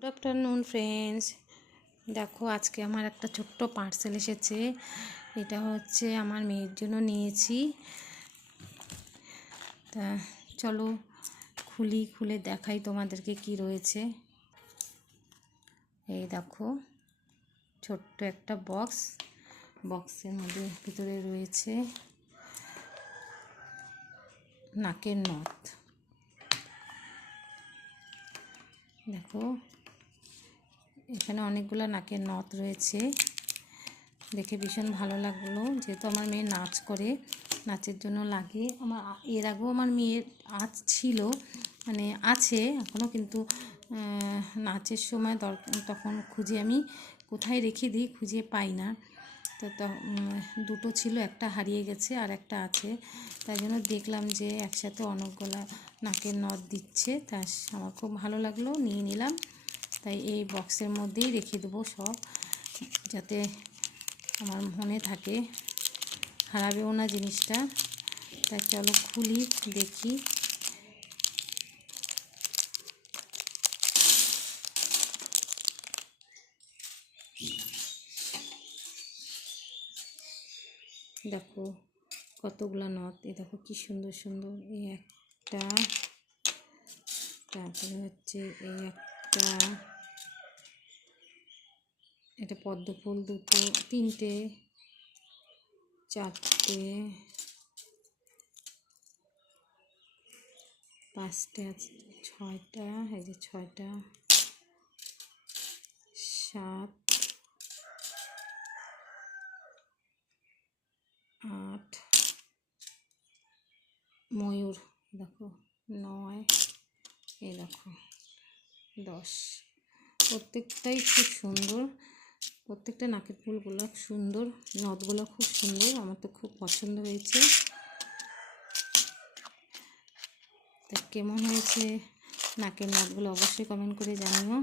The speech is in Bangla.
Good afternoon friends. দেখো আজকে আমার একটা ছোট্ট পার্সেল এসেছে। এটা হচ্ছে আমার মেয়ের জন্য নিয়েছি। তা চলো খুলে দেখাই তোমাদেরকে কি রয়েছে। এই দেখো ছোট্ট একটা বক্সের মধ্যে ভিতরে রয়েছে নাকের নথ। দেখো এখানে অনেকগুলো নাকের নথ রয়েছে, দেখে ভীষণ ভালো লাগলো। যেহেতু আমার মেয়ে নাচ করে, নাচের জন্য লাগে। আমার এর আগেও আমার মেয়ের ছিল, মানে আছে এখনও, কিন্তু নাচের সময় তখন খুঁজে আমি কোথায় রেখে দিই, খুঁজে পাই না। তো দুটো ছিল, একটা হারিয়ে গেছে আর একটা আছে। তাই জন্য দেখলাম যে একসাথে অনেকগুলো নাকের নথ দিচ্ছে, তা আমার খুব ভালো লাগলো, নিয়ে নিলাম। তাই এই বক্সের মধ্যেই রেখে দেবো সব, যাতে আমার মনে থাকে, হারাবেও না জিনিসটা। তাই চলো খুলি, দেখি। দেখো কতগুলো নথ, এই দেখো কি সুন্দর সুন্দর। এই একটা, তারপরে হচ্ছে এই একটা, এটা পদ্ম ফুল দুটো, তিনটে, চারটে, পাঁচটা, ছয়টা, এই যে ছয়টা, সাত, আট, ময়ূর দেখো, নয়, এই দেখো 10। প্রত্যেকটাই খুব সুন্দর, প্রত্যেকটা নাকের ফুলগুলো সুন্দর, নথগুলো খুব সুন্দর, আমার তো খুব পছন্দ হয়েছে। তা কেমন হয়েছে নাকের নথগুলো অবশ্যই কমেন্ট করে জানিও।